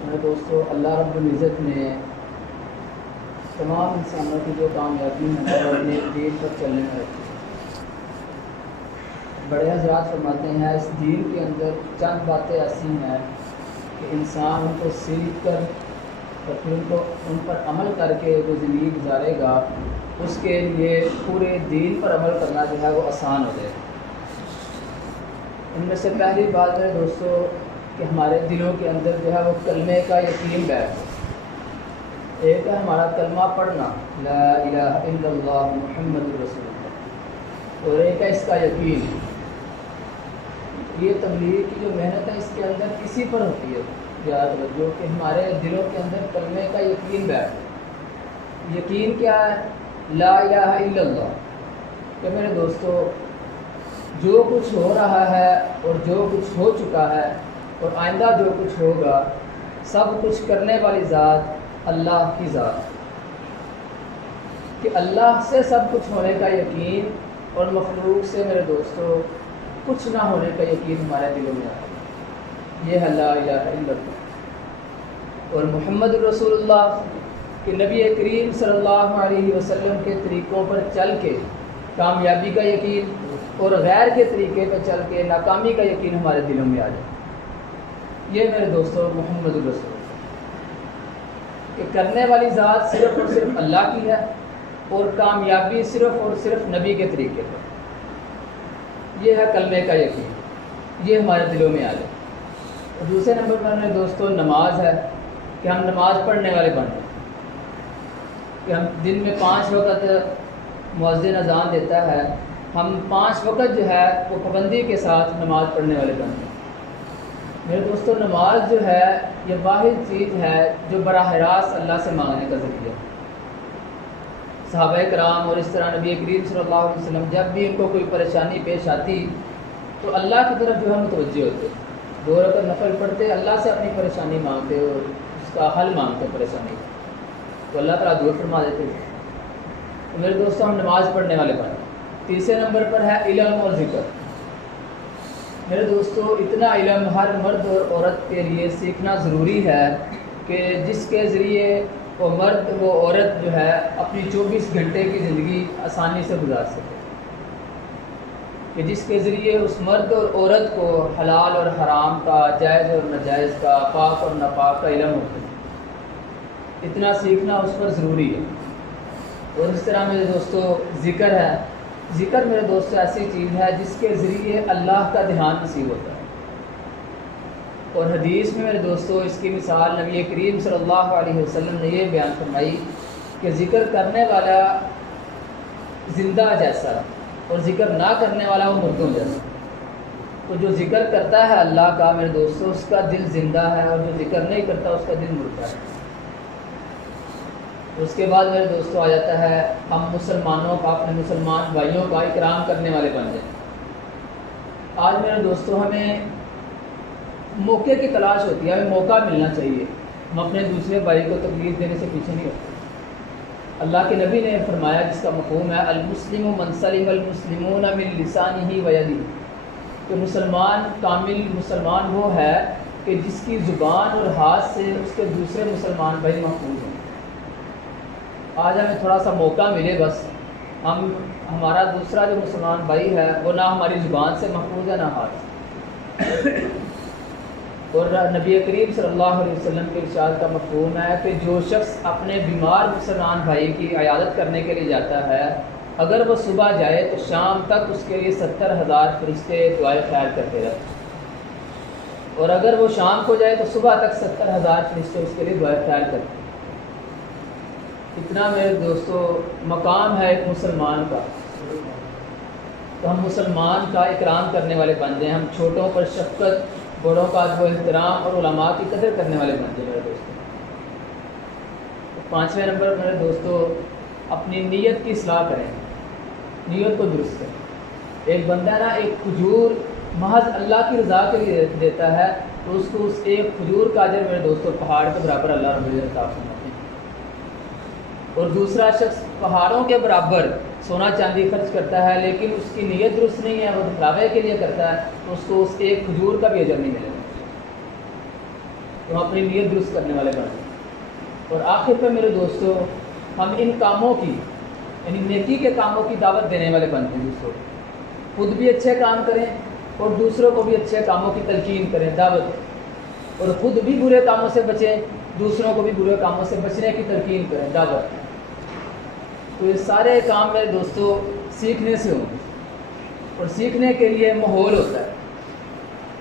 میرے دوستو، اللہ رب العزت نے تمام انسانوں کی جو کامیابی ہے وہ اپنے دین پر چلنے میں رکھی ہے۔ بڑے حضرات فرماتے ہیں اس دین کے اندر چند باتیں ایسی ہیں کہ انسان ان کو سیکھ کر اور پھر ان پر عمل کر کے وہ زندگی گزارے گا، اس کے لیے پورے دین پر عمل کرنا جو ہے وہ آسان ہو جائے۔ ان میں سے پہلی بات ہے دوستو کہ ہمارے دلوں کے اندر جو ہے وہ کلمے کا یقین بیٹھے۔ ایک ہے ہمارا کلمہ پڑھنا، لا الہ الا اللہ محمد رسول اللہ، اور ایک ہے اس کا یقین۔ یہ تبلیغ کی جو محنت ہے اس کے اندر اسی پر ہوتی ہے، یاد رکھو کہ ہمارے دلوں کے اندر کلمے کا یقین بیٹھے۔ یقین کیا ہے؟ لا الہ الا اللہ، کہ میرے دوستو جو کچھ ہو رہا ہے اور جو کچھ ہو چکا ہے اور آئندہ جو کچھ ہوگا، سب کچھ کرنے والی ذات اللہ کی ذات، کہ اللہ سے سب کچھ ہونے کا یقین اور مخلوق سے میرے دوستو کچھ نہ ہونے کا یقین ہمارے دلوں میں آتا ہے۔ یہ ہے لا الہ الا اللہ۔ اور محمد رسول اللہ کہ نبی کریم صلی اللہ علیہ وسلم کے طریقوں پر چل کے کامیابی کا یقین اور غیر کے طریقے پہ چل کے ناکامی کا یقین ہمارے دلوں میں آ جائے۔ یہ میرے دوستو محمد رسول کہ کرنے والی ذات صرف اور صرف اللہ کی ہے اور کامیابی صرف اور صرف نبی کے طریقے پر۔ یہ ہے کلمے کا یقین، یہ ہمارے دلوں میں آ جائے۔ اور دوسرے نمبر پر میرے دوستو نماز ہے کہ ہم نماز پڑھنے والے بن جائیں، کہ ہم دن میں 5 وقت مؤذن اذان دیتا ہے، ہم 5 وقت جو ہے وہ پابندی کے ساتھ نماز پڑھنے والے بن جائیں۔ میرے دوستو نماز جو ہے یہ واحد چیز ہے جو براہ راست اللہ سے مانگنے کا ذریعہ ہے۔ صحابہ کرام اور اس طرح نبی کریم صلی اللہ علیہ وسلم جب بھی ان کو کوئی پریشانی پیش آتی تو اللہ کی طرف جو ہے متوجہ ہوتے، 2 رکعت نفل پڑھتے، اللہ سے اپنی پریشانی مانگتے اور اس کا حل مانگتے پریشانی، تو اللہ تعالیٰ دور فرما دیتے تھے۔ تو میرے دوستوں ہم نماز پڑھنے والے بن۔ تیسرے نمبر پر ہے علم اور ذکر۔ میرے دوستو اتنا علم ہر مرد اور عورت کے لیے سیکھنا ضروری ہے کہ جس کے ذریعے وہ مرد وہ عورت جو ہے اپنی 24 گھنٹے کی زندگی آسانی سے گزار سکے، کہ جس کے ذریعے اس مرد اور عورت کو حلال اور حرام کا، جائز اور ناجائز کا، پاک اور ناپاک کا علم ہوتا ہے۔ اتنا سیکھنا اس پر ضروری ہے۔ اور اس طرح میرے دوستو ذکر ہے۔ ذکر میرے دوستو ایسی چیز ہے جس کے ذریعے اللہ کا دھیان نصیب ہوتا ہے۔ اور حدیث میں میرے دوستو اس کی مثال نبی کریم صلی اللہ علیہ وسلم نے یہ بیان فرمائی کہ ذکر کرنے والا زندہ جیسا اور ذکر نہ کرنے والا وہ مردوں جیسا۔ تو جو ذکر کرتا ہے اللہ کا میرے دوستو اس کا دل زندہ ہے، اور جو ذکر نہیں کرتا اس کا دل مردہ ہے۔ اس کے بعد میرے دوستو آ جاتا ہے ہم مسلمانوں کا، اپنے مسلمان بھائیوں کا اکرام کرنے والے بن جائیں۔ آج میرے دوستو ہمیں موقع کی تلاش ہوتی ہے، ہمیں موقع ملنا چاہیے، ہم اپنے دوسرے بھائی کو تکلیف دینے سے پیچھے نہیں ہوتے۔ اللہ کے نبی نے فرمایا جس کا مفہوم ہے المسلم من سلم المسلمون من لسانہ و یدہ، کہ مسلمان کامل مسلمان وہ ہے کہ جس کی زبان اور ہاتھ سے اس کے دوسرے مسلمان بھائی محفوظ ہیں۔ آج ہمیں تھوڑا سا موقع ملے، بس ہمارا دوسرا جو مسلمان بھائی ہے وہ نہ ہماری زبان سے محفوظ ہے نہ ہاتھ سے۔ اور نبی کریم صلی اللہ علیہ وسلم کے ارشاد کا مفہوم ہے کہ جو شخص اپنے بیمار مسلمان بھائی کی عیادت کرنے کے لیے جاتا ہے، اگر وہ صبح جائے تو شام تک اس کے لیے 70,000 فرشتے دعائے خیر کرتے رہتے ہیں، اور اگر وہ شام کو جائے تو صبح تک 70,000 فرشتے اس کے لیے دعائے خیر کرتے ہیں۔ اتنا میرے دوستو مقام ہے ایک مسلمان کا، تو ہم مسلمان کا اکرام کرنے والے بن جائیں، ہم چھوٹوں پر شفقت، بڑوں کا ادب و احترام اور علماء کی قدر کرنے والے بن جائیں میرے دوستو۔ 5ویں نمبر میرے دوستو اپنی نیت کی اصلاح کریں، نیت کو درست کریں۔ ایک بندہ نا ایک کھجور محض اللہ کی رضا کے لیے دیتا ہے تو اس کو اس ایک کھجور کا اجر میرے دوستو پہاڑ کے برابر اللہ رب العزت عطا فرماتے ہیں۔ اور دوسرا شخص پہاڑوں کے برابر سونا چاندی خرچ کرتا ہے لیکن اس کی نیت درست نہیں ہے، وہ دکھلاوے کے لیے کرتا ہے، تو اس کو اس ایک کھجور کا بھی اجر نہیں ملے گا۔ تو ہم اپنی نیت درست کرنے والے بنیں۔ اور آخر پہ میرے دوستو ہم ان کاموں کی یعنی نیکی کے کاموں کی دعوت دینے والے بنتے ہیں دوستوں، خود بھی اچھے کام کریں اور دوسروں کو بھی اچھے کاموں کی تلقین کریں، دعوت، اور خود بھی برے کاموں سے بچیں، دوسروں کو بھی برے کاموں سے بچنے کی تلقین کریں، دعوت۔ تو یہ سارے کام میرے دوستو سیکھنے سے ہوں گے، اور سیکھنے کے لیے ماحول ہوتا ہے۔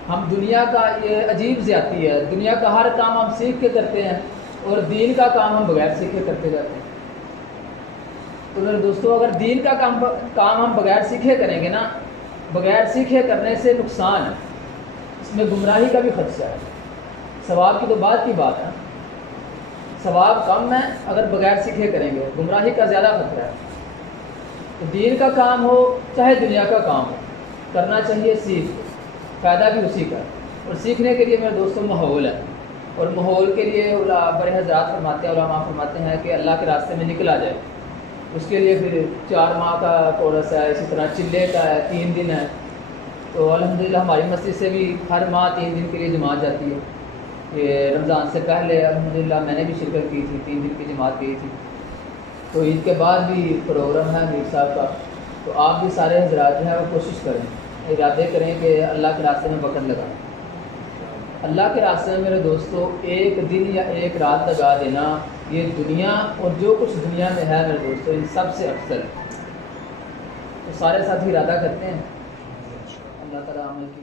ہم دنیا کا یہ عجیب زیادتی ہے، دنیا کا ہر کام ہم سیکھ کے کرتے ہیں اور دین کا کام ہم بغیر سیکھے کرتے جاتے ہیں۔ تو میرے دوستو اگر دین کا کام ہم بغیر سیکھے کریں گے نا، بغیر سیکھے کرنے سے نقصان ہے، اس میں گمراہی کا بھی خدشہ ہے۔ ثواب کی تو بعد کی بات ہے، ثواب کم ہے اگر بغیر سیکھے کریں گے، گمراہی کا زیادہ خطرہ ہے۔ تو دین کا کام ہو چاہے دنیا کا کام ہو، کرنا چاہیے سیکھ، فائدہ بھی اسی کا ہے۔ اور سیکھنے کے لیے میرے دوستوں ماحول ہے، اور ماحول کے لیے بڑے حضرات فرماتے ہیں، علماء فرماتے ہیں کہ اللہ کے راستے میں نکلا جائے، اس کے لیے پھر 4 ماہ کا کورس ہے، اسی طرح چلے کا ہے، 3 دن ہے۔ تو الحمدللہ ہماری مسجد سے بھی ہر ماہ 3 دن کے لیے جماعت جاتی ہے۔ یہ رمضان سے پہلے الحمدللہ میں نے بھی شرکت کی تھی، 3 دن کی جماعت گئی تھی۔ تو عید کے بعد بھی پروگرام ہے میر صاحب کا، تو آپ بھی سارے حضرات جو ہیں وہ کوشش کریں، ارادے کریں کہ اللہ کے راستے میں وقت لگائیں۔ اللہ کے راستے میں میرے دوستو 1 دن یا 1 رات لگا دینا، یہ دنیا اور جو کچھ دنیا میں ہے میرے دوستو ان سب سے افضل ہے۔ تو سارے ساتھی ارادہ کرتے ہیں، اللہ تعالیٰ عمل کی